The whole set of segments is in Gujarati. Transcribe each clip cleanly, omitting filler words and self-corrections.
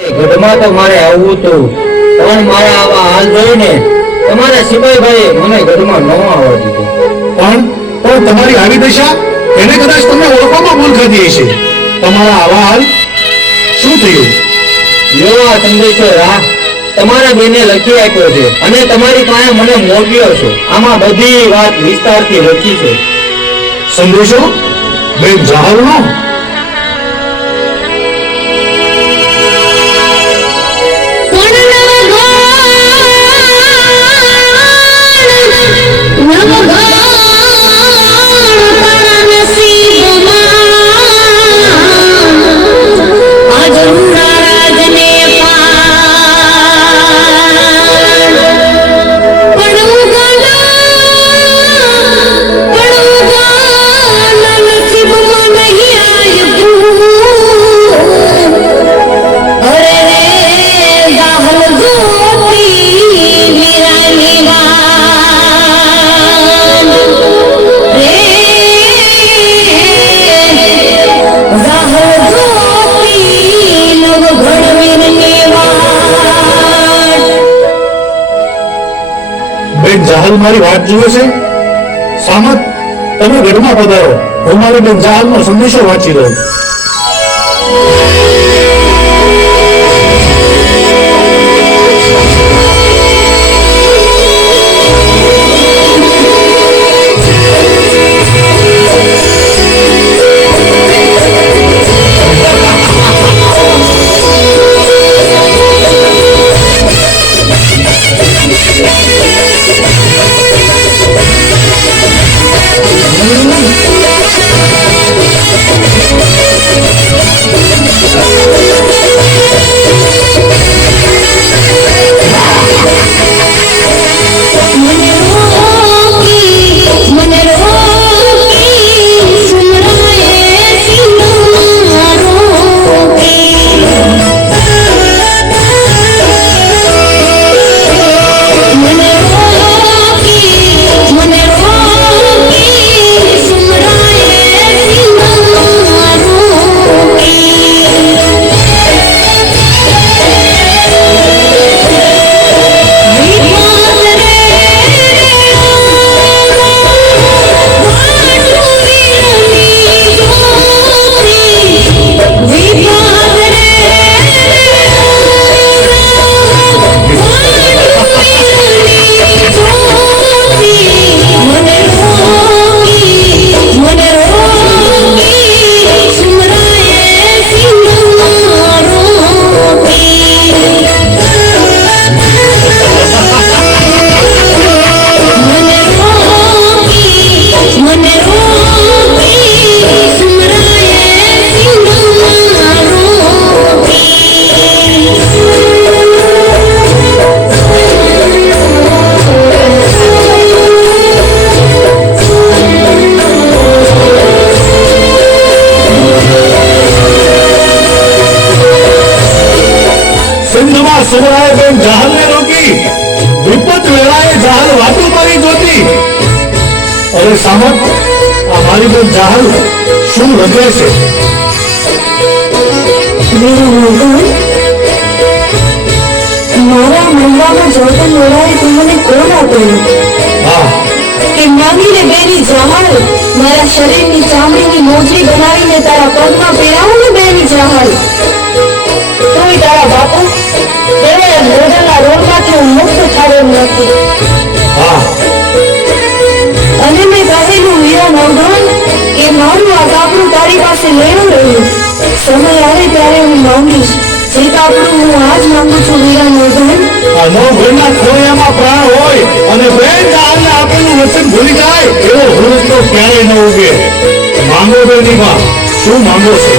ગઢમાં તો મારે આવવું હતું, પણ મારા આવા હાલ જોઈને તમારા સિપાહીભાઈએ મને ગઢમાં ન આવવા દીધો. પણ તમારી આવી દશા એને કદાચ તમને ઓળખવામાં ભૂલ કરી હશે. તમારા આવા હાલ શું થયું? લ્યો આ સંદેશો તમારા બેને લખી આપ્યો છે અને તમારી પાસે મને મોકલ્યો છે. આમાં બધી વાત વિસ્તારથી લખી છે. સંદેશો બેન જાહલનો? જાહલ મારી વાત જુએ છે. સામત, તમે ગઢમાં પધારો. હું મારી બેન જાહલનો સંદેશો વાંચી લઉં. સુમરાએ બેન જાહલને રોકી. વિપત વેળાએ જાહલ વાતો મારી જોતી. અરે સામત, આ મારી બેન જાહલ શું લખે છે? મારા મંડામાં જોતન વેળાએ તમને કોણ આપેલું? કે માંગીને બેની જાહલ મારા શરીરની ચામડીની મોજડી બનાવીને તારા પગમાં પહેરાવું ને બેની જાહલ. તોય તારા બાપુ મોઢાના રોગમાંથી હું મુક્ત થયો નથી. અને મેં કહેલું વીરા નવધન કે મારું આ કાપડું તારી પાસે લેવું રહ્યું. સમય આવે ત્યારે હું માંગીશ. જે કાપડું હું આજ માંગુ છું વીરા નવધન. નવઘણના ખોળિયામાં પ્રાણ હોય અને બેન જાહલને આપેલું વચન ભૂલી જાય એવો વૃક્ષ તો ક્યારેય ન ઉગે. માંગો બેની માં, શું માંગો છો?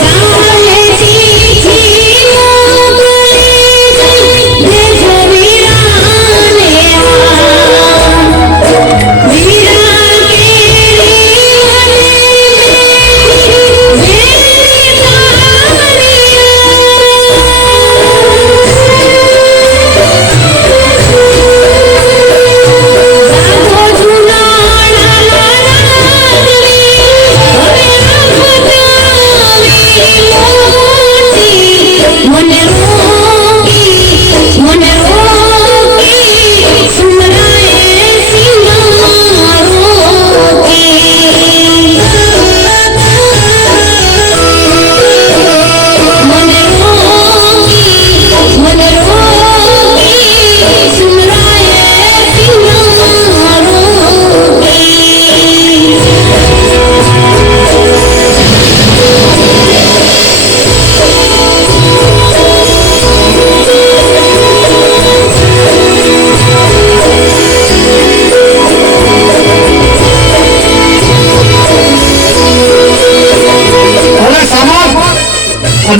જા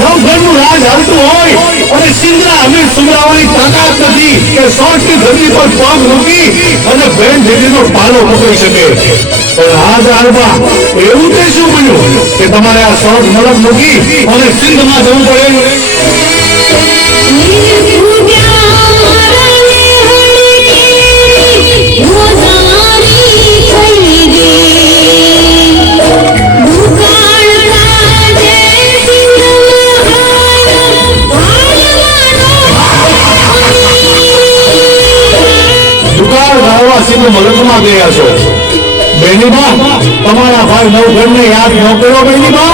નવઘણનું રાજ હાલતું હોય અને સિંધના અમીર સુમરાવાની તાકાત નથી કે સોટની ધરતી પર પગ મૂકી અને બેન દીકરીનો પાલો પકડી શકે. પણ આ જાળમાં એવું તે શું બન્યું કે તમારે આ સોટ મલક મૂકી અને સિંધમાં જવું પડે? સિંધ મલકમાં ગયા છો. બેનીબા, તમારા ભાઈ નવઘણને યાદ ન કરો બેનીબા?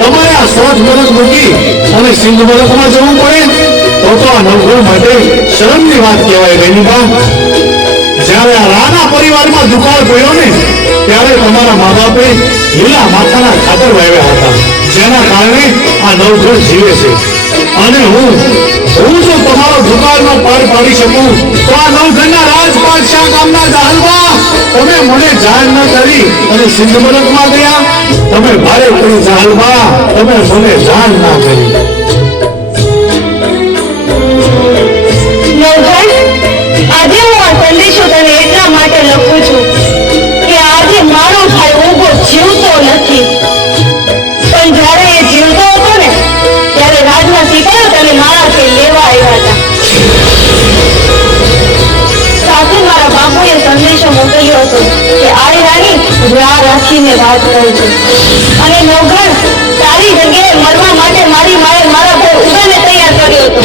તમારે આ સોચ મલક મૂકી અને સિંધ મલકમાં જવું પડે તો આ નવઘણ માટે શરમની વાત કહેવાય બેનીબા. જ્યારે આ રાણા પરિવારમાં દુકાળ પડ્યો ને ત્યારે તમારા મા બાપે લીલા માથાના ખાતર વાવ્યા હતા, જેના કારણે આ નવઘણ જીવે છે. અને હું જો તમારો દુકાળનો પાર પાડી શકું તો આ નવઘણના રાજપાટ શા ગામના જાહલવા તમે મને જાણ ન કરી અને સિંધ મલકમાં ગયા? તમે ભારે પડી જાહલવા, તમે મને જાણ ના કરી. આજે હું આ સંદેશો તને એટલા માટે લખું છું કે આજે મારો ભાઈ ઉભો જીવતો નથી, પણ જ્યારે એ જીવતો હતો ને ત્યારે રાજના સિપાહીઓ તને મારાથી લેવા આવ્યા હતા. સાથે મારા બાપુએ સંદેશો મોકલ્યો હતો કે આઈ રાની રાહ રાખીને વાત કરે છે અને નવઘણ તારી જગ્યાએ મરવા માટે મારી માએ મારા ભાઈ ઉગાને તૈયાર કર્યો હતો.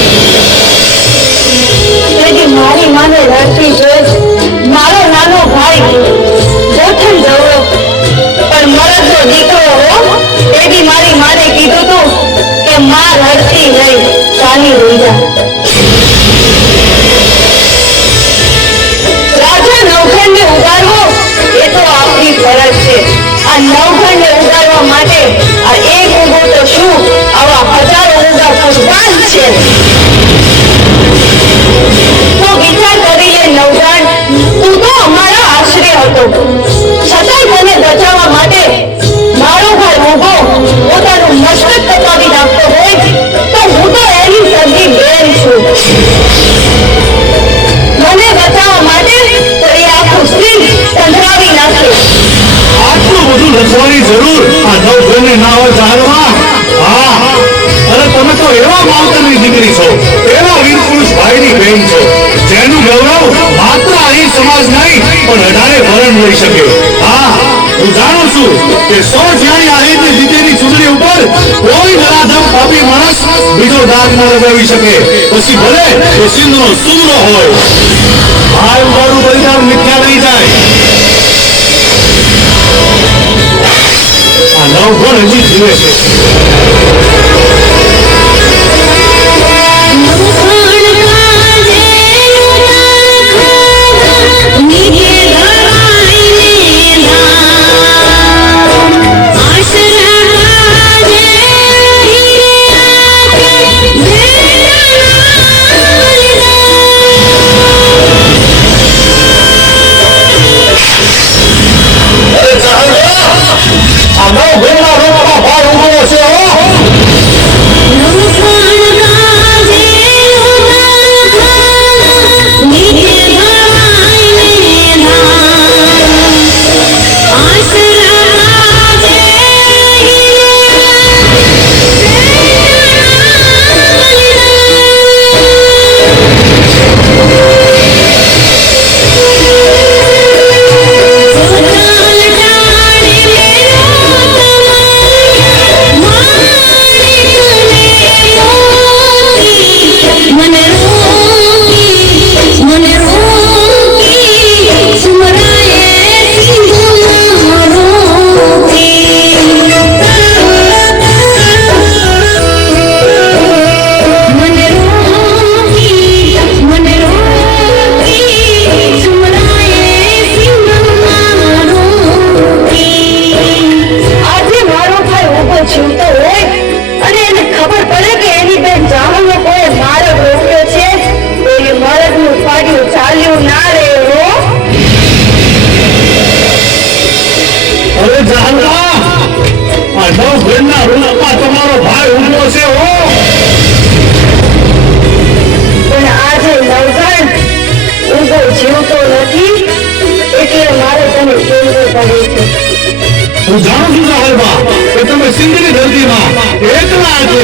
મારી માને રડતી જોઈ મારો નાનો ભાઈ ગોઠણ જવો પણ મરદનો દીકરો હો એ બી મારી માને કીધું તું કે માં રડતી નહીં, ચાલી રહી જા. રાજા નવઘણને ઉગારવો એ તો આપણી ફરજ છે. આ નવઘણને ઉગારવા માટે આ એક ઉગો તો શું આવા હજારો ઉગા કુરબાન છે. વિચાર કરી લે નવઘણ, તું તો અમારા આશરે હતો, છતાંય મને બચાવવા માટે મારો ભાઈ ઉભો પોતાનું મસ્તક કપાવી નાખતો હોય તો હું તો એની સગી બેન છું. મને બચાવવા માટે તો એ આખું સિંહ સંભળાવી નાખે. આટલું બધું લખવાની જરૂર આ નવઘણને ના હોય જાણવા? હા, અરે તમે તો એવા માવતરની દીકરી છો, એવા વીર પુરુષ ભાઈની બહેન છો, જેનું ગૌરવ માત્ર અહીં સમાજ નહીં પણ 18 વરણ લઈ શકે. હા, હું જાણું છું કે 100 જ્યાંની આહિરની દીકરીની ચૂંટણી ઉપર કોઈ નરાધમ પાપી માણસ બીજો દાગ ન લગાવી શકે, પછી ભલે એ સિંધનો સુમરો હોય. ભાઈ ઉગાડું બલિદાન મિથ્યા નહીં જાય. આ નવઘણ હજી જીવે છે. આ નવઘણના રોગમાં ભાર ઉભો છે. મને કેવું પડે છે. હું જાણું છું સાહેબા કે તમે સિંધની ધરતીમાં એકલા હાથે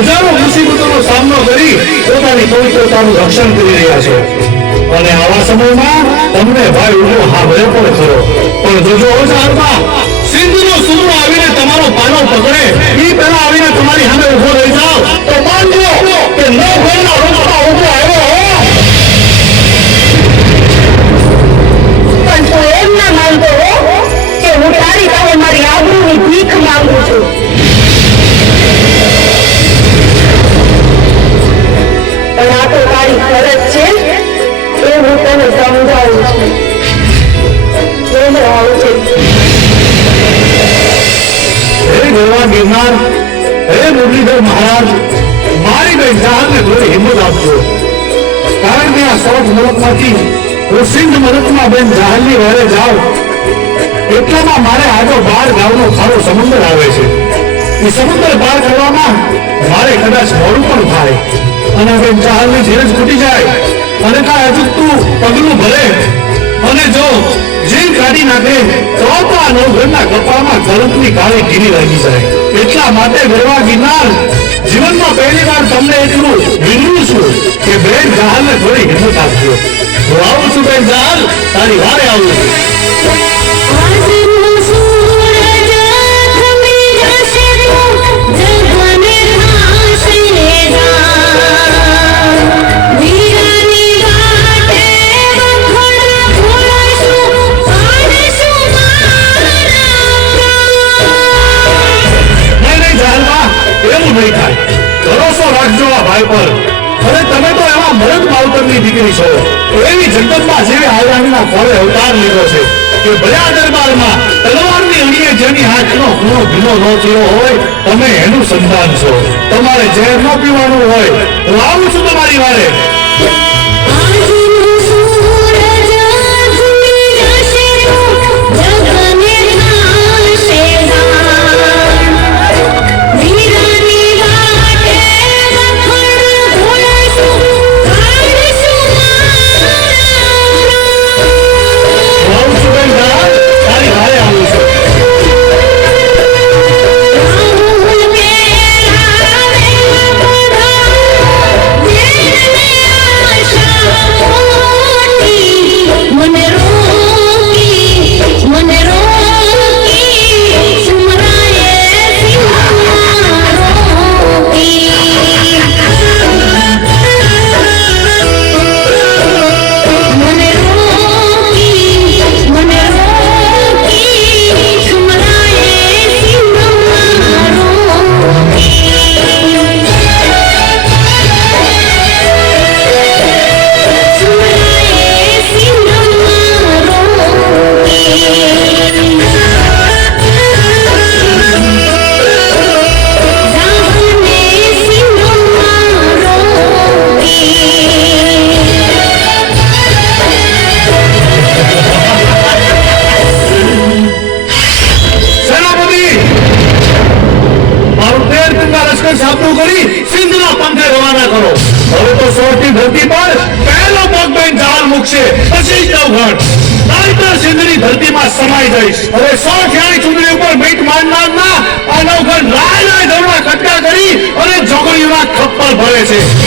હજારો મુસીબતોનો સામનો કરી પોતાની પવિત્રતાનું રક્ષણ કરી રહ્યા છો અને આવા સમયમાં તમને ભાઈ ઉભો હા ભલે પણ ખરો પણ જોજો સાહેબા સિંધનો સૂરો આવીને તમારો પાનો પકડે એ પહેલા આવીને તમારી સામે ઉભો રહી જાઓ તો માનજો કે નવઘણના રૂપમાં ઉભો આવ્યો પણ તું એમ ના માનતો હો કે હું તારી પાસે મારી આબરૂની ભીખ માંગુ છું. પણ આ તો તારી ફરજ છે એ હું તને સમજાવું છું. કેમ આવું છે? હે ભગવાન ગિરનાર હે મુરલીધર મહારાજ મારી બેન જાનને થોડી હિંમત આપજો કારણ કે આ સોઠ મુલકમાંથી હું સિંધ મુલકમાં બેન જહાલની વારે જાઉં એટલામાં મારે આગળ 12 ગામનો ખારો સમુદ્ર આવે છે એ સમુદ્ર પાર કરવામાં મારે કદાચ મોડું પણ થાય અને બેન જહાલની ધીરજ ખૂટી જાય અને કાંઈ અચૂકતું પગલું ભરે અને જો જીવ કાઢી નાખે તો આ નવઘણના કપાળમાં કલંકની કાળી ગીરી લાગી જાય એટલા માટે ભરવા ગિરનાર જીવનમાં પહેલી વાર તમને એટલું વિનવું છું કે બેન જહાલને થોડી હિંમત આપજો હું આવું છું બેન જહાલ તારી વારે આવું છું નહીં થાય ભરોસો રાખજો આ ભાઈ પર અને તમે તો એવા મરદ માવતરની દીકરી છો એવી જગદંબા જેવી આયરાણીના ફળે અવતાર લીધો છે કે ભયા દરબારમાં તલવારની અણીએ જેની હાથનો ખૂણો ભીનો ન થયો હોય તમે એનું સંતાન છો તમારે ઝેર ન પીવાનું હોય હું આવું છું તમારી વારે છે